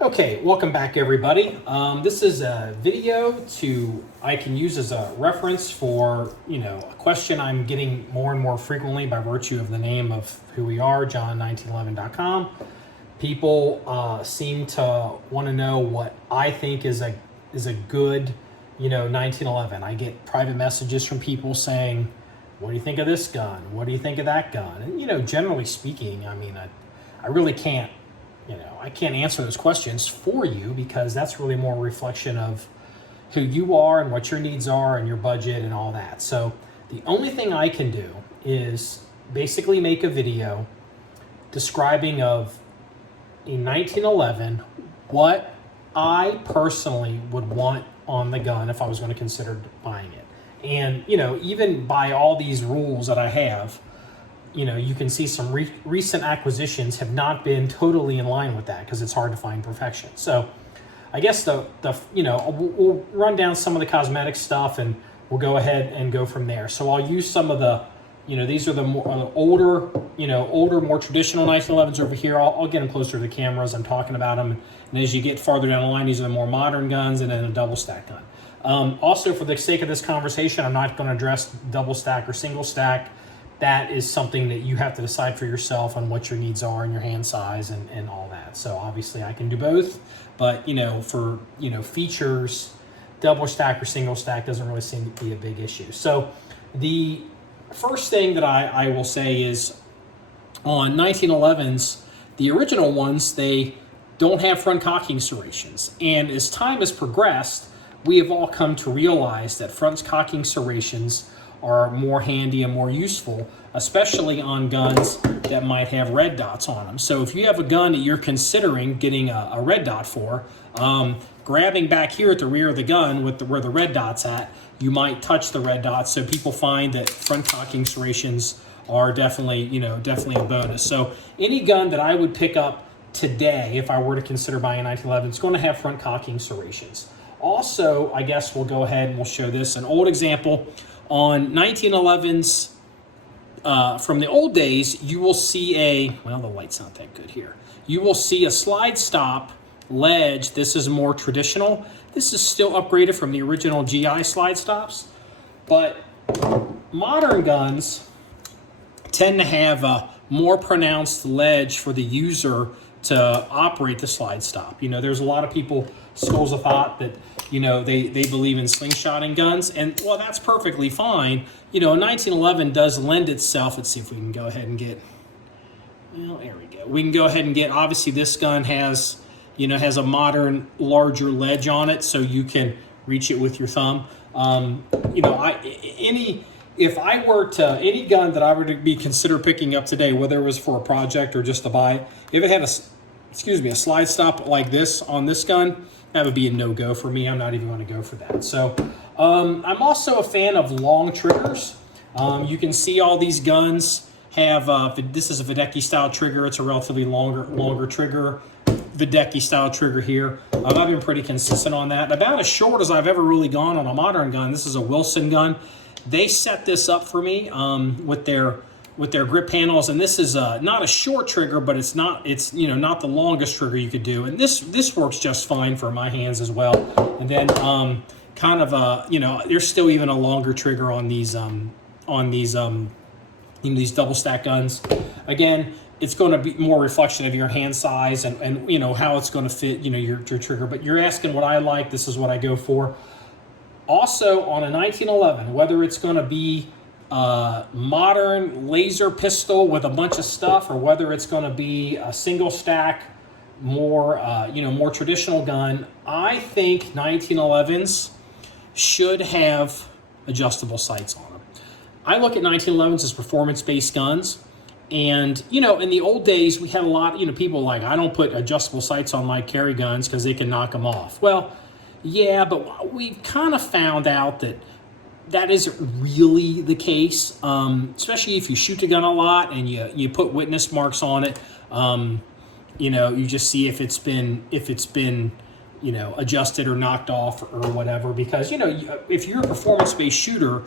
Okay, welcome back everybody. This is a video I can use as a reference for, a question I'm getting more and more frequently by virtue of the name of who we are, john1911.com. People seem to want to know what I think is a good, 1911. I get private messages from people saying, what do you think of this gun? What do you think of that gun? And, generally speaking, I really can't, I can't answer those questions for you because that's really more a reflection of who you are and what your needs are and your budget and all that. So the only thing I can do is basically make a video describing of in 1911 what I personally would want on the gun if I was going to consider buying it. And, even by all these rules that I have, you can see some recent acquisitions have not been totally in line with that because it's hard to find perfection. So I guess we'll run down some of the cosmetic stuff and we'll go ahead and go from there. So I'll use some of the, these are the more older, more traditional 1911s over here. I'll get them closer to the camera as I'm talking about them. And as you get farther down the line, these are the more modern guns and then a double stack gun. Also, for the sake of this conversation, I'm not going to address double stack or single stack. That is something that you have to decide for yourself on what your needs are and your hand size and all that. So obviously I can do both, but for features, double stack or single stack doesn't really seem to be a big issue. So the first thing that I will say is on 1911s, the original ones, they don't have front cocking serrations. And as time has progressed, we have all come to realize that front cocking serrations are more handy and more useful, especially on guns that might have red dots on them. So if you have a gun that you're considering getting a red dot for, grabbing back here at the rear of the gun with where the red dot's at, you might touch the red dots. So people find that front cocking serrations are definitely a bonus. So any gun that I would pick up today, if I were to consider buying a 1911, it's going to have front cocking serrations. Also, I guess we'll go ahead and we'll show this. An old example on 1911s from the old days, you will see the light's not that good here. You will see a slide stop ledge. This is more traditional. This is still upgraded from the original GI slide stops, but modern guns tend to have a more pronounced ledge for the user to operate the slide stop. There's a lot of people, schools of thought that, they believe in slingshotting guns, and well, that's perfectly fine. A 1911 does lend itself. Let's see if we can go ahead and get, there we go. We can go ahead and get, obviously this gun has a modern, larger ledge on it, so you can reach it with your thumb. If I were to, any gun that I were to be consider picking up today, whether it was for a project or just to buy it, if it had a slide stop like this on this gun, that would be a no-go for me. I'm not even going to go for that. So I'm also a fan of long triggers. You can see all these guns have, this is a Videcchi style trigger. It's a relatively longer trigger. Videcchi style trigger here. I've been pretty consistent on that. About as short as I've ever really gone on a modern gun. This is a Wilson gun. They set this up for me with their grip panels, and this is not a short trigger, but it's not the longest trigger you could do, and this works just fine for my hands as well. And then there's still even a longer trigger on these double stack guns. Again, it's going to be more reflection of your hand size and how it's going to fit your trigger. But you're asking what I like. This is what I go for. Also, on a 1911, whether it's going to be a modern laser pistol with a bunch of stuff, or whether it's going to be a single stack, more traditional gun, I think 1911s should have adjustable sights on them. I look at 1911s as performance-based guns, and in the old days we had a lot. People like, I don't put adjustable sights on my carry guns because they can knock them off. Well, yeah, but we've kind of found out that isn't really the case, especially if you shoot the gun a lot and you put witness marks on it. You just see if it's been adjusted or knocked off or whatever. Because if you're a performance-based shooter,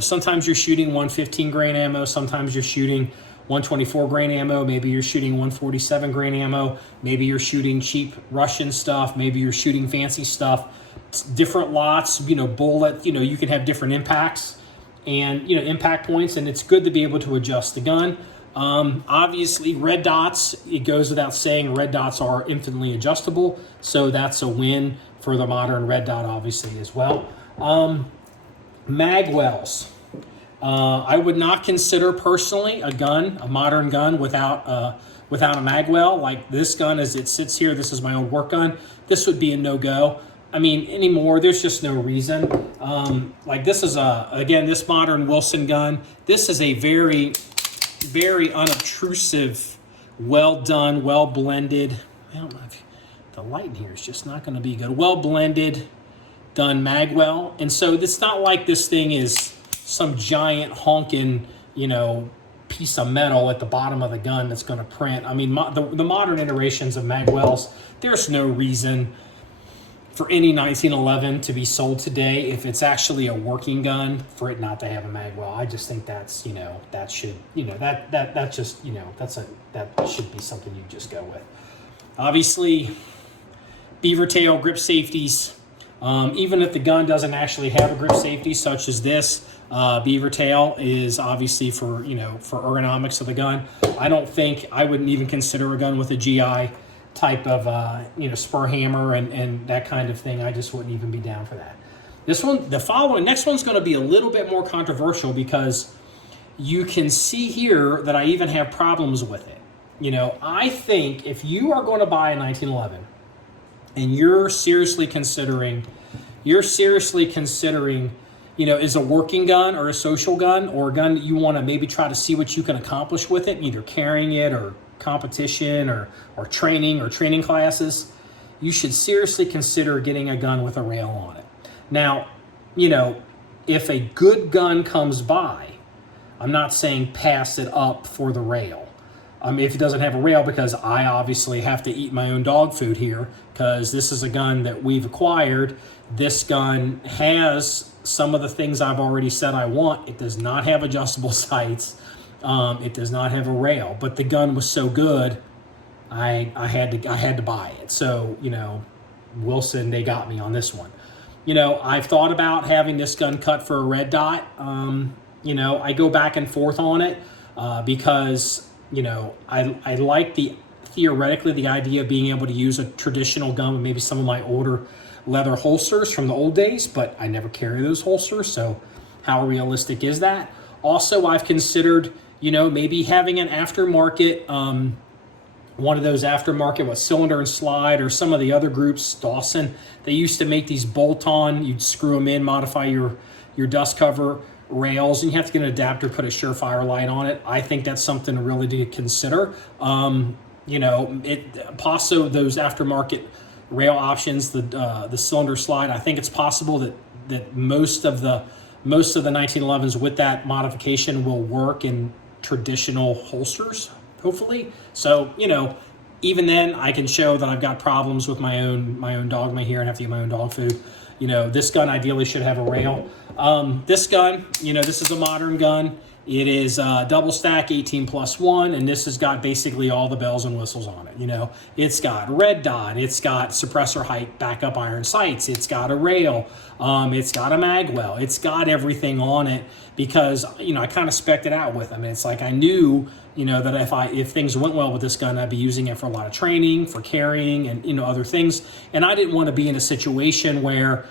sometimes you're shooting 115 grain ammo, sometimes you're shooting 124 grain ammo, maybe you're shooting 147 grain ammo, maybe you're shooting cheap Russian stuff, maybe you're shooting fancy stuff. It's different lots, bullet, you can have different impacts and, impact points, and it's good to be able to adjust the gun. Obviously, red dots, it goes without saying, red dots are infinitely adjustable, so that's a win for the modern red dot, obviously, as well. Mag wells. I would not consider personally a modern gun without a mag well. Like this gun as it sits here, this is my old work gun. This would be a no-go. I mean, anymore, there's just no reason. Like this is again, this modern Wilson gun, this is a very, very unobtrusive, well done, well blended. I don't know if the light in here is just not going to be good. Well blended, done mag well. And so it's not like this thing is some giant honking, piece of metal at the bottom of the gun that's going to print. I mean, the modern iterations of mag wells, there's no reason for any 1911 to be sold today if it's actually a working gun for it not to have a mag well. I just think that's, that should, that should be something you just go with. Obviously, beaver tail grip safeties. Even if the gun doesn't actually have a grip safety such as this, beaver tail is obviously for ergonomics of the gun. I wouldn't even consider a gun with a GI type of, spur hammer and that kind of thing. I just wouldn't even be down for that. Next one's going to be a little bit more controversial because you can see here that I even have problems with it. I think if you are going to buy a 1911 and you're seriously considering, is a working gun or a social gun or a gun that you want to maybe try to see what you can accomplish with it, either carrying it or competition or training classes, you should seriously consider getting a gun with a rail on it. Now, if a good gun comes by, I'm not saying pass it up for the rail. If it doesn't have a rail, because I obviously have to eat my own dog food here, because this is a gun that we've acquired. This gun has some of the things I've already said I want. It does not have adjustable sights. It does not have a rail, but the gun was so good, I had to buy it. So, Wilson, they got me on this one. I've thought about having this gun cut for a red dot. I go back and forth on it because, I like theoretically the idea of being able to use a traditional gun with maybe some of my older leather holsters from the old days, but I never carry those holsters, so how realistic is that? Also, I've considered, maybe having an aftermarket, one of those aftermarket, Cylinder and Slide, or some of the other groups, Dawson, they used to make these bolt-on, you'd screw them in, modify your dust cover rails, and you have to get an adapter, put a Surefire light on it. I think that's something really to consider. Also those aftermarket rail options, the Cylinder Slide, I think it's possible that most of the 1911s with that modification will work in traditional holsters, hopefully. So, even then I can show that I've got problems with my own dogma here and have to eat my own dog food. This gun ideally should have a rail. This gun, this is a modern gun. It is double stack 18+1, and this has got basically all the bells and whistles on it. It's got red dot, it's got suppressor height, backup iron sights, it's got a rail, it's got a mag well, it's got everything on it because I kind of spec'd it out with them. It's like I knew that if things went well with this gun, I'd be using it for a lot of training, for carrying, and other things. And I didn't want to be in a situation where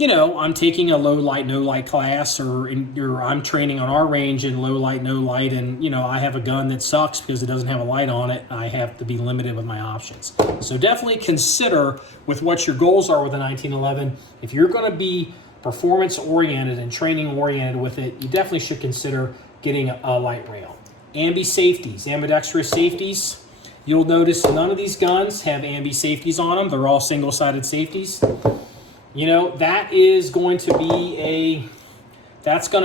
I'm taking a low light, no light class, or I'm training on our range in low light, no light, and I have a gun that sucks because it doesn't have a light on it. I have to be limited with my options. So definitely consider with what your goals are with a 1911. If you're going to be performance oriented and training oriented with it, you definitely should consider getting a light rail. Ambi safeties, ambidextrous safeties. You'll notice none of these guns have ambi safeties on them. They're all single-sided safeties. That is going to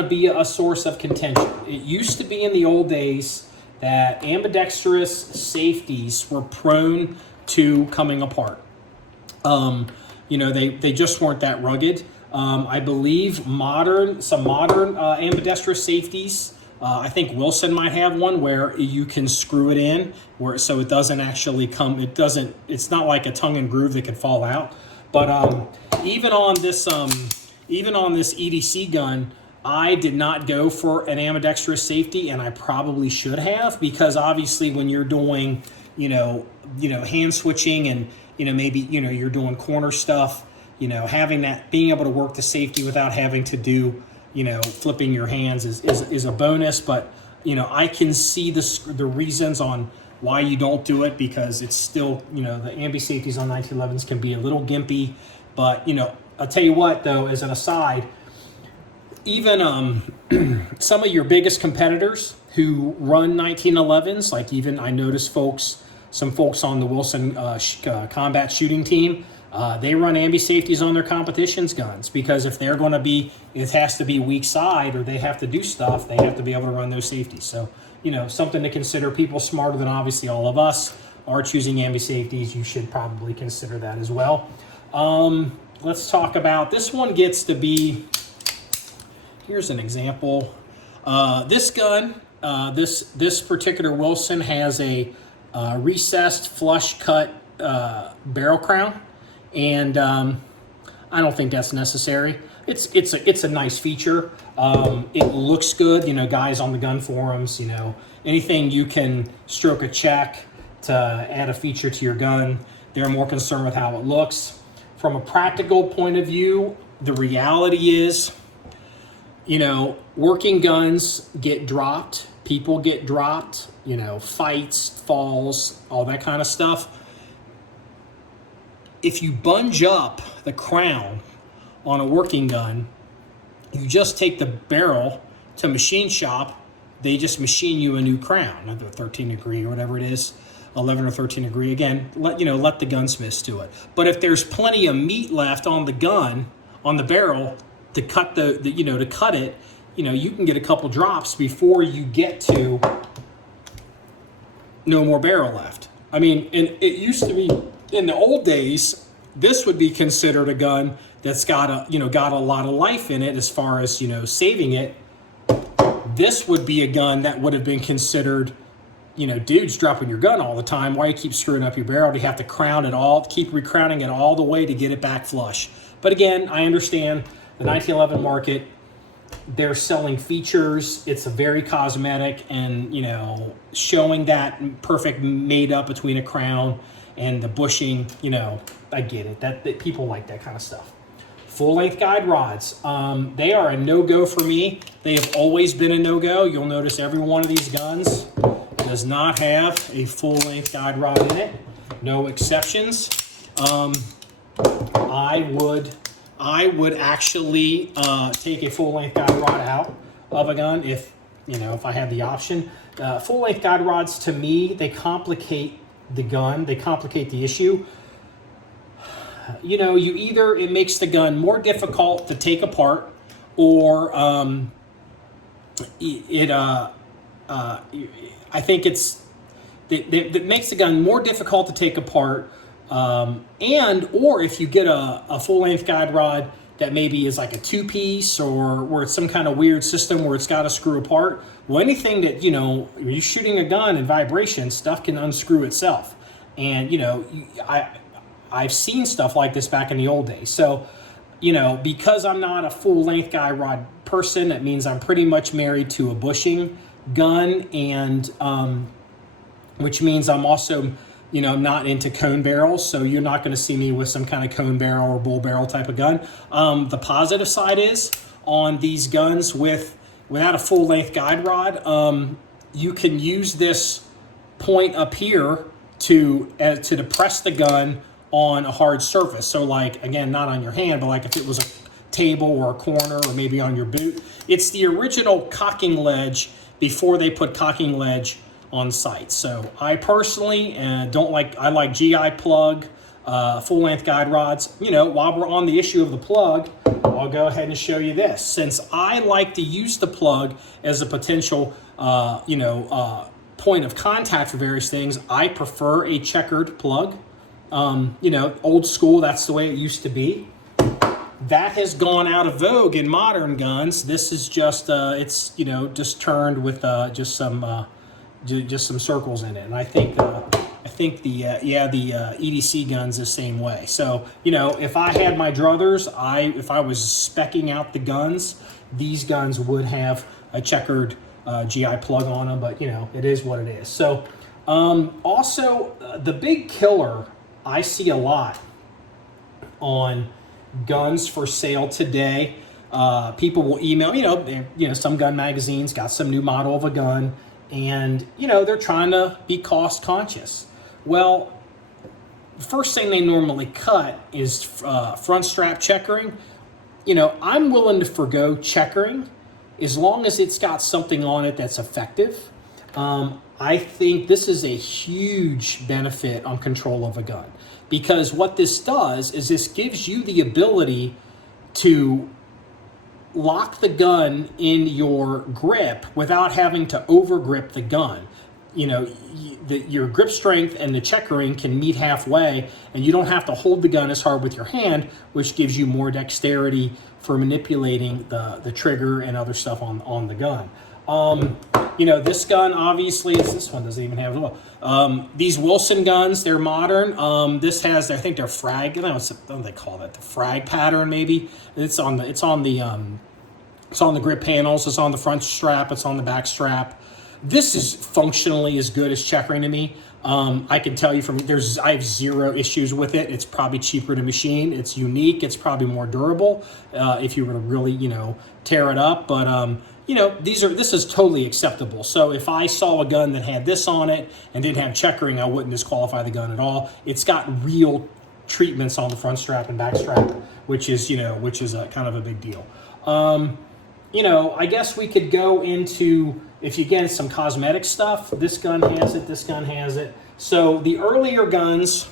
be a source of contention. It used to be in the old days that ambidextrous safeties were prone to coming apart. They just weren't that rugged. I believe some modern ambidextrous safeties I think Wilson might have one where you can screw it in, where so it doesn't actually come. It's not like a tongue and groove that could fall out. But even on this EDC gun, I did not go for an ambidextrous safety, and I probably should have, because obviously when you're doing, hand switching and maybe you're doing corner stuff, having that, being able to work the safety without having to do flipping your hands is a bonus. But I can see the reasons on why you don't do it, because it's still the Ambi Safeties on 1911s can be a little gimpy. But I'll tell you what though, as an aside, even some of your biggest competitors who run 1911s, like even I noticed some folks on the Wilson combat shooting team, they run Ambi Safeties on their competitions guns, because if they're going to be, it has to be weak side or they have to do stuff, they have to be able to run those safeties. So, something to consider. People smarter than obviously all of us are choosing Ambi Safeties. You should probably consider that as well. Let's talk about, this one gets to be, here's an example. This gun, this particular Wilson has a recessed flush cut barrel crown, and I don't think that's necessary. It's a nice feature. It looks good. Guys on the gun forums, anything you can stroke a check to add a feature to your gun, they're more concerned with how it looks. From a practical point of view, the reality is, working guns get dropped, people get dropped, fights, falls, all that kind of stuff. If you bunge up the crown on a working gun, you just take the barrel to machine shop, they just machine you a new crown, another 13 degree or whatever it is, 11 or 13 degree. Again, let the gunsmiths do it. But if there's plenty of meat left on the gun, on the barrel, to cut to cut it, you can get a couple drops before you get to no more barrel left. I mean, and it used to be in the old days, this would be considered a gun that's got a lot of life in it as far as saving it. This would be a gun that would have been considered, dudes dropping your gun all the time. Why you keep screwing up your barrel? Do you have to crown it all, keep recrowning it all the way to get it back flush? But again, I understand the 1911 market, they're selling features. It's a very cosmetic, and showing that perfect made up between a crown and the bushing. I get it. That people like that kind of stuff. Full length guide rods. They are a no-go for me. They have always been a no-go. You'll notice every one of these guns does not have a full length guide rod in it. No exceptions. I would actually take a full-length guide rod out of a gun if I had the option. Full-length guide rods, to me, they complicate the gun. They complicate the issue. It makes the gun more difficult to take apart, or I think it makes the gun more difficult to take apart. Or if you get a full-length guide rod that maybe is like a two-piece, or where it's some kind of weird system where it's got to screw apart, well, anything that, when you're shooting a gun and vibration, stuff can unscrew itself. And, I've seen stuff like this back in the old days. So, because I'm not a full-length guide rod person, that means I'm pretty much married to a bushing gun, and which means I'm also not into cone barrels, so you're not going to see me with some kind of cone barrel or bull barrel type of gun. The positive side is, on these guns without a full length guide rod, you can use this point up here to depress the gun on a hard surface. So like, again, not on your hand, but like if it was a table or a corner or maybe on your boot. It's the original cocking ledge before they put cocking ledge on site. So I personally I like GI plug, full-length guide rods. While we're on the issue of the plug, I'll go ahead and show you this. Since I like to use the plug as a potential, point of contact for various things, I prefer a checkered plug. Old school, that's the way it used to be. that has gone out of vogue in modern guns. This is just it's just turned with just some circles in it, and I think the EDC guns the same way. So if I had my druthers, if I was speccing out the guns, these guns would have a checkered GI plug on them, but it is what it is. So also the big killer I see a lot on guns for sale today. People will email, some gun magazines got some new model of a gun, and they're trying to be cost conscious. Well, the first thing they normally cut is front strap checkering. I'm willing to forgo checkering as long as it's got something on it that's effective. I think this is a huge benefit on control of a gun, because what this does is this gives you the ability to lock the gun in your grip without having to over grip the gun. Your grip strength and the checkering can meet halfway, and you don't have to hold the gun as hard with your hand, which gives you more dexterity for manipulating the trigger and other stuff on the gun. This gun obviously this one doesn't even have it well. These Wilson guns, they're modern. This has, I think they're Frag. I don't know what they call that, the Frag Pattern maybe. It's on the grip panels. It's on the front strap. It's on the back strap. This is functionally as good as Checkering to me. I can tell you I have zero issues with it. It's probably cheaper to machine. It's unique. It's probably more durable if you were to really, tear it up. But this is totally acceptable. So if I saw a gun that had this on it and didn't have checkering, I wouldn't disqualify the gun at all. It's got real treatments on the front strap and back strap, which is a kind of a big deal. I guess we could go into, if you get some cosmetic stuff, this gun has it, this gun has it. So the earlier guns,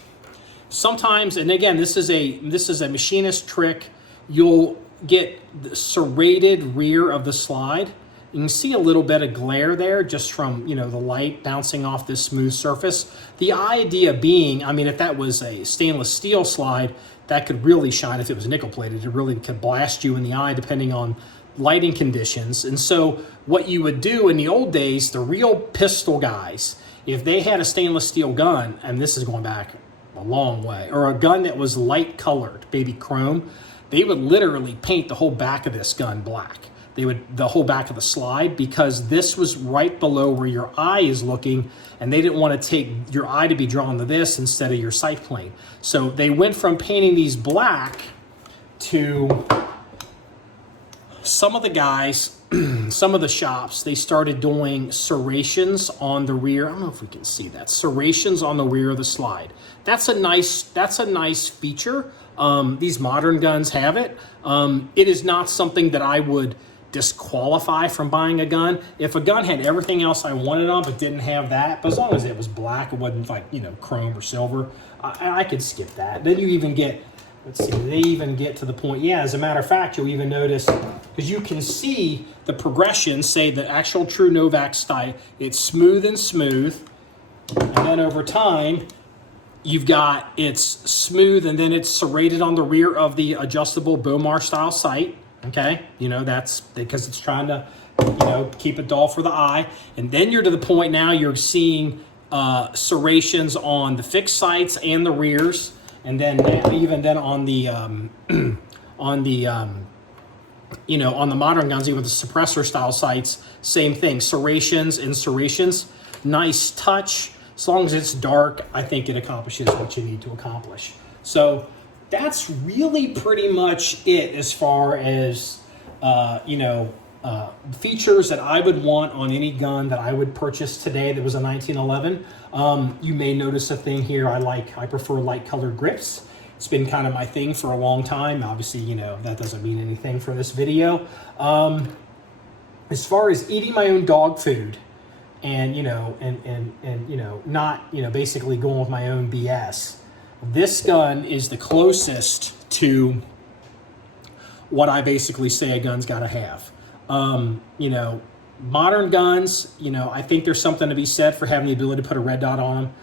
sometimes, and again, this is a machinist trick, you'll get the serrated rear of the slide. You can see a little bit of glare there just from the light bouncing off this smooth surface. The idea being, if that was a stainless steel slide, that could really shine. If it was nickel plated, it really could blast you in the eye depending on lighting conditions. And so what you would do in the old days, the real pistol guys, if they had a stainless steel gun, and this is going back a long way, or a gun that was light colored, baby chrome, they would literally paint the whole back of this gun black. The whole back of the slide, because this was right below where your eye is looking, and they didn't want to take your eye to be drawn to this instead of your sight plane. So they went from painting these black to some of the guys, some of the shops, they started doing serrations on the rear. I don't know if we can see that. Serrations on the rear of the slide. That's a nice feature. These modern guns have it. It is not something that I would disqualify from buying a gun. If a gun had everything else I wanted on but didn't have that, but as long as it was black, it wasn't like chrome or silver, I could skip that. Then you even get, they even get to the point, as a matter of fact, you'll even notice, because you can see the progression, say the actual true Novak style, it's smooth and smooth, and then over time, you've got it's smooth and then it's serrated on the rear of the adjustable Bomar style sight. Okay, that's because it's trying to, keep it dull for the eye. And then you're to the point now you're seeing serrations on the fixed sights and the rears, and then even then on the on the modern guns, even with the suppressor style sights, same thing, serrations and serrations. Nice touch. As long as it's dark, I think it accomplishes what you need to accomplish. So that's really pretty much it as far as, features that I would want on any gun that I would purchase today that was a 1911. You may notice a thing here. I prefer light colored grips. It's been kind of my thing for a long time. Obviously, that doesn't mean anything for this video. As far as eating my own dog food, and not basically going with my own BS, this gun is the closest to what I basically say a gun's got to have. Modern guns, I think there's something to be said for having the ability to put a red dot on them.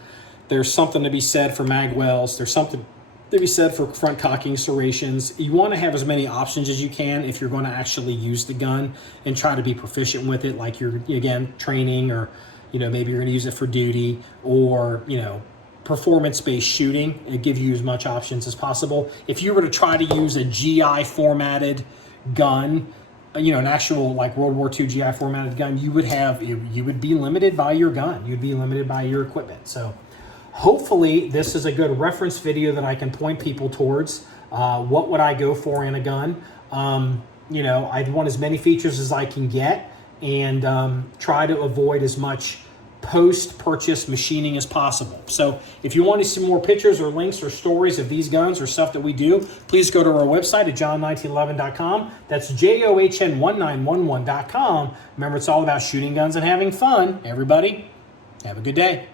There's something to be said for mag wells. There's something to be said for front cocking serrations. You want to have as many options as you can if you're going to actually use the gun and try to be proficient with it, like you're, again, training, or, you know, maybe you're going to use it for duty, or, you know, performance-based shooting. It gives you as much options as possible. If you were to try to use a GI formatted gun, you know, an actual like World War II GI formatted gun, you would be limited by your gun. You'd be limited by your equipment. So hopefully this is a good reference video that I can point people towards. What would I go for in a gun? You know, I'd want as many features as I can get, and try to avoid as much post-purchase machining as possible. So if you want to see more pictures or links or stories of these guns or stuff that we do, please go to our website at john1911.com. That's JOHN1911.com. Remember, it's all about shooting guns and having fun. Everybody, have a good day.